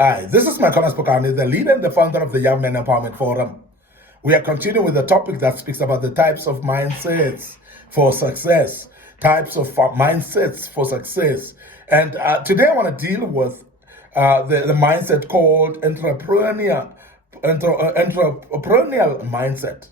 Hi, this is Micornus Phokane, the leader and the founder of the Young Men Empowerment Forum. We are continuing with the topic that speaks about the types of mindsets for success, And today I want to deal with the mindset called entrepreneurial mindset,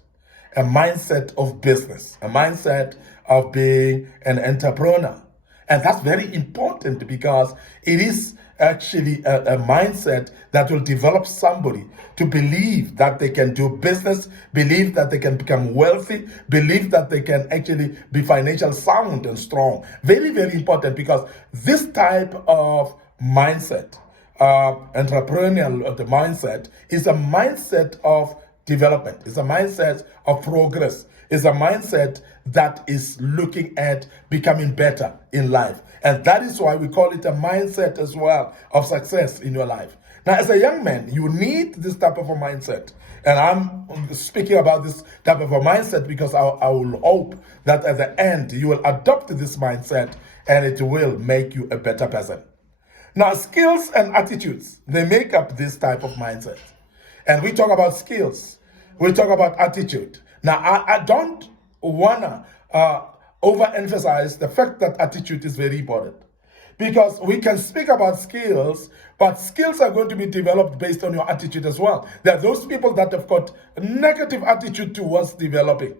a mindset of business, a mindset of being an entrepreneur. And that's very important because it is actually a mindset that will develop somebody to believe that they can do business, believe that they can become wealthy, believe that they can actually be financially sound and strong. Very, very important because this type of mindset, entrepreneurial mindset, is a mindset of development, it's a mindset of progress, it's a mindset that is looking at becoming better in life. And that is why we call it a mindset as well of success in your life. Now, as a young man, you need this type of a mindset. And I'm speaking about this type of a mindset because I will hope that at the end you will adopt this mindset and it will make you a better person. Now, skills and attitudes, they make up this type of mindset. And we talk about skills, we talk about attitude. Now, I don't want to overemphasize the fact that attitude is very important. Because we can speak about skills, but skills are going to be developed based on your attitude as well. There are those people that have got negative attitude towards developing,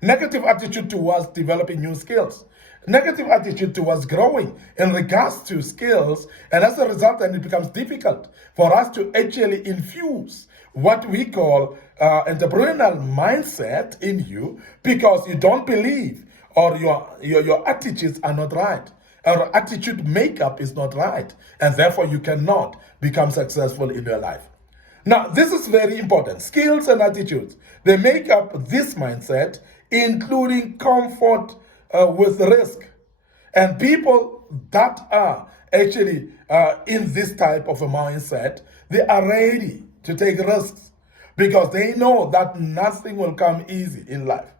negative attitude towards developing new skills, negative attitude towards growing in regards to skills, and as a result, then it becomes difficult for us to actually infuse what we call entrepreneurial mindset in you because you don't believe or your attitudes are not right. Or attitude makeup is not right, and therefore you cannot become successful in your life. Now, this is very important. Skills and attitudes, they make up this mindset, including comfort with risk. And people that are actually in this type of a mindset, they are ready to take risks because they know that nothing will come easy in life.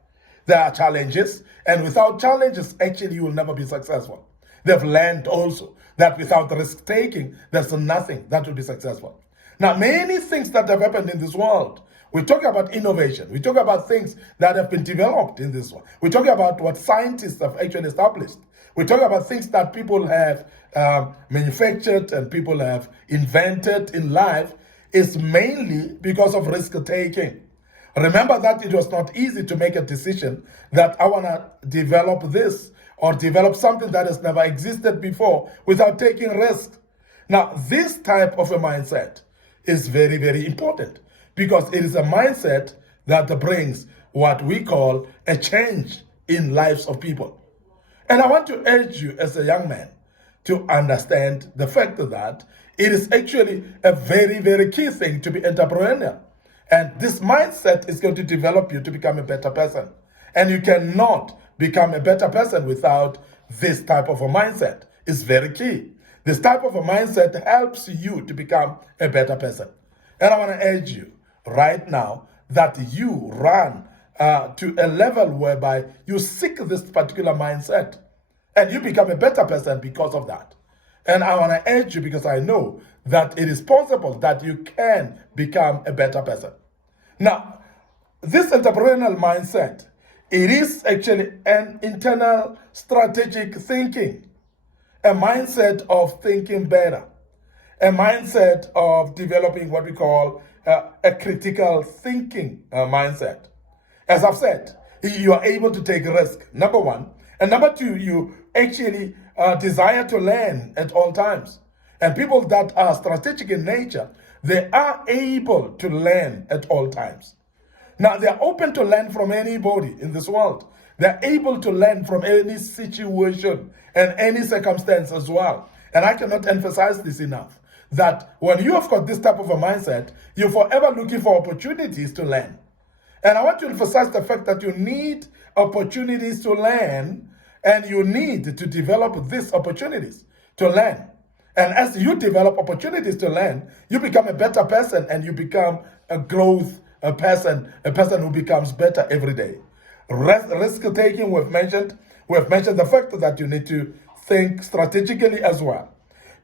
There are challenges, and without challenges, actually, you will never be successful. They've learned also that without risk taking, there's nothing that will be successful. Now, many things that have happened in this world, we talk about innovation, we talk about things that have been developed in this world, we talk about what scientists have actually established, we talk about things that people have manufactured and people have invented in life, is mainly because of risk taking. Remember that it was not easy to make a decision that I want to develop this or develop something that has never existed before without taking risks. Now, this type of a mindset is very, very important because it is a mindset that brings what we call a change in lives of people. And I want to urge you as a young man to understand the fact that it is actually a very, very key thing to be entrepreneurial. And this mindset is going to develop you to become a better person. And you cannot become a better person without this type of a mindset. It's very key. This type of a mindset helps you to become a better person. And I want to urge you right now that you run to a level whereby you seek this particular mindset and you become a better person because of that. And I want to urge you because I know that it is possible that you can become a better person. Now, this entrepreneurial mindset, it is actually an internal strategic thinking, a mindset of thinking better, a mindset of developing what we call a critical thinking mindset. As I've said, you are able to take risk, number one. And number two, you actually desire to learn at all times. And people that are strategic in nature, they are able to learn at all times. Now, they are open to learn from anybody in this world. They're able to learn from any situation and any circumstance as well. And I cannot emphasize this enough, that when you have got this type of a mindset, you're forever looking for opportunities to learn. And I want to emphasize the fact that you need opportunities to learn, and you need to develop these opportunities to learn. And as you develop opportunities to learn, you become a better person and you become a growth person who becomes better every day. Risk taking, we've mentioned the fact that you need to think strategically as well.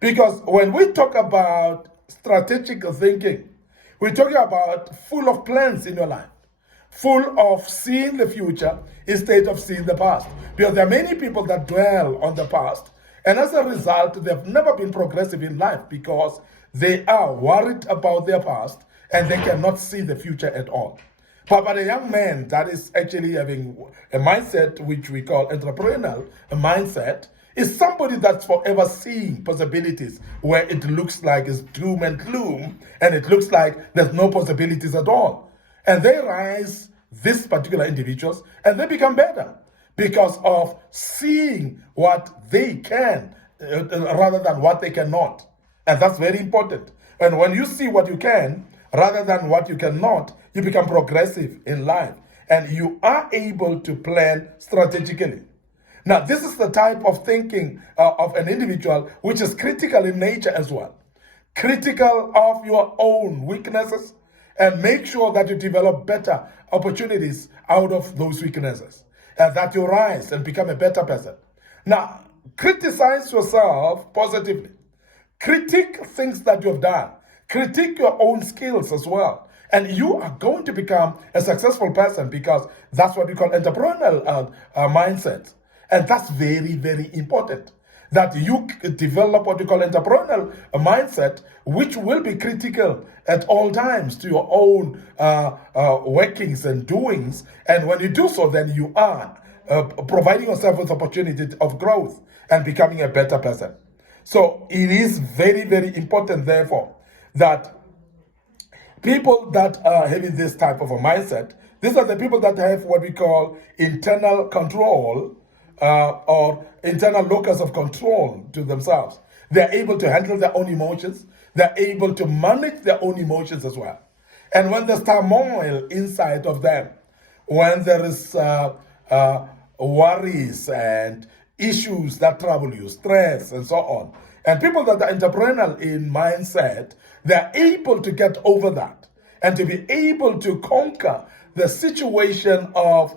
Because when we talk about strategic thinking. We're talking about full of plans in your life, full of seeing the future instead of seeing the past. Because there are many people that dwell on the past, and as a result, they've never been progressive in life because they are worried about their past and they cannot see the future at all. But a young man that is actually having a mindset which we call entrepreneurial mindset is somebody that's forever seeing possibilities where it looks like it's doom and gloom and it looks like there's no possibilities at all. And they rise, these particular individuals, and they become better because of seeing what they can rather than what they cannot. And that's very important. And when you see what you can rather than what you cannot, you become progressive in life and you are able to plan strategically. Now, this is the type of thinking of an individual which is critical in nature as well. Critical of your own weaknesses and make sure that you develop better opportunities out of those weaknesses and that you rise and become a better person. Now, criticize yourself positively. Critique things that you've done. Critique your own skills as well. And you are going to become a successful person because that's what we call entrepreneurial mindset. And that's very, very important. That you develop what you call entrepreneurial mindset, which will be critical at all times to your own workings and doings. And when you do so, then you are providing yourself with opportunity of growth and becoming a better person. So it is very, very important, therefore, that people that are having this type of a mindset, these are the people that have what we call internal control or internal locus of control to themselves. They're able to handle their own emotions. They're able to manage their own emotions as well. And when there's turmoil inside of them, when there is worries and issues that trouble you, stress and so on, and people that are entrepreneurial in mindset, they're able to get over that and to be able to conquer the situation of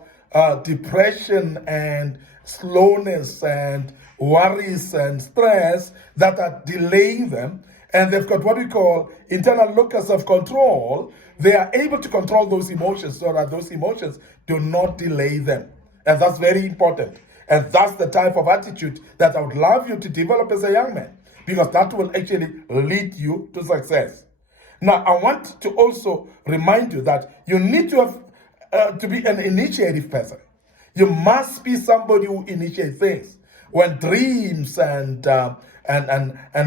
depression and slowness and worries and stress that are delaying them. And they've got what we call internal locus of control. They are able to control those emotions so that those emotions do not delay them. And that's very important. And that's the type of attitude that I would love you to develop as a young man, because that will actually lead you to success. Now, I want to also remind you that you need to have to be an initiative person. You must be somebody who initiates things. When dreams and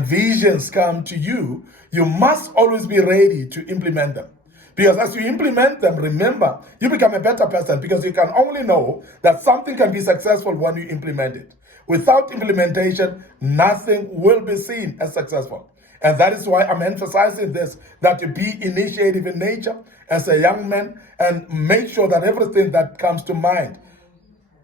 visions come to you, you must always be ready to implement them. Because as you implement them, remember, you become a better person because you can only know that something can be successful when you implement it. Without implementation, nothing will be seen as successful. And that is why I'm emphasizing this, that you be initiative in nature as a young man and make sure that everything that comes to mind,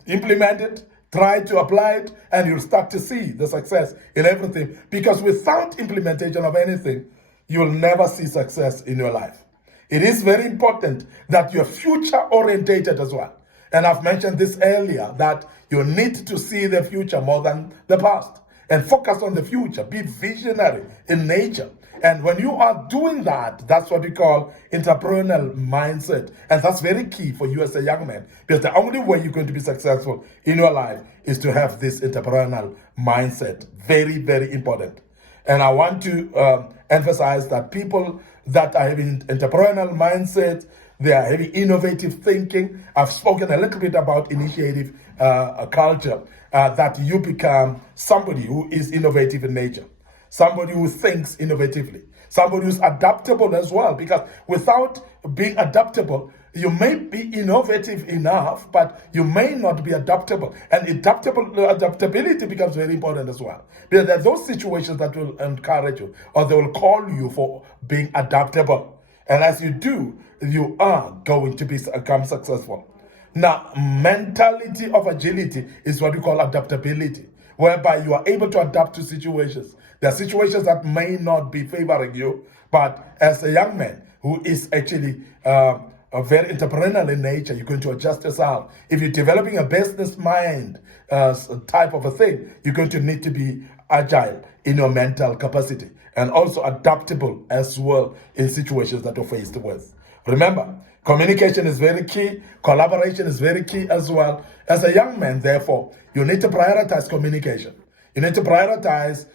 implement it, try to apply it, and you'll start to see the success in everything. Because without implementation of anything, you will never see success in your life. It is very important that you're future-orientated as well. And I've mentioned this earlier, that you need to see the future more than the past and focus on the future. Be visionary in nature. And when you are doing that, that's what we call entrepreneurial mindset. And that's very key for you as a young man, because the only way you're going to be successful in your life is to have this entrepreneurial mindset. Very, very important. And I want to emphasize that people that are having entrepreneurial mindset, they are having innovative thinking. I've spoken a little bit about initiative culture, that you become somebody who is innovative in nature, somebody who thinks innovatively, somebody who's adaptable as well, because without being adaptable, you may be innovative enough, but you may not be adaptable. And adaptability becomes very important as well. Because there are those situations that will encourage you, or they will call you for being adaptable. And as you do, you are going to become successful. Now, mentality of agility is what we call adaptability, whereby you are able to adapt to situations. There are situations that may not be favoring you, but as a young man who is actually very entrepreneurial in nature, you're going to adjust yourself. If you're developing a business mind type of a thing, you're going to need to be agile in your mental capacity, and also adaptable as well in situations that you're faced with. Remember, communication is very key, collaboration is very key as well. As a young man, therefore, you need to prioritize communication. You need to prioritize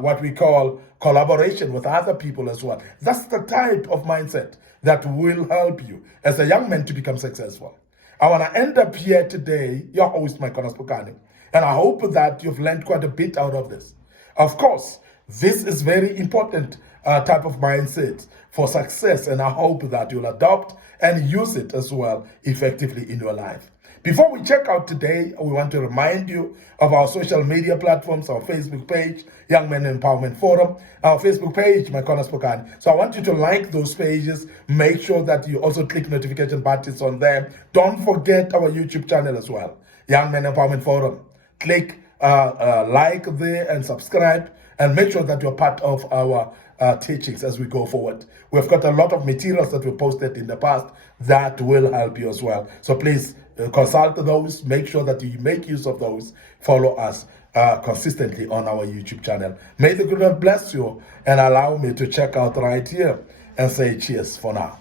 what we call collaboration with other people as well. That's the type of mindset that will help you as a young man to become successful. I want to end up here today, your host, Micornus Phokane, and I hope that you've learned quite a bit out of this. Of course, this is very important type of mindset for success, and I hope that you'll adopt and use it as well effectively in your life. Before we check out today, we want to remind you of our social media platforms, our Facebook page, Young Men Empowerment Forum, our Facebook page, Micornus Phokane. So I want you to like those pages. Make sure that you also click notification buttons on them. Don't forget our YouTube channel as well, Young Men Empowerment Forum. Click like there and subscribe, and make sure that you're part of our teachings as we go forward. We've got a lot of materials that we posted in the past that will help you as well. So please consult those, make sure that you make use of those, follow us consistently on our YouTube channel. May the good Lord bless you and allow me to check out right here and say cheers for now.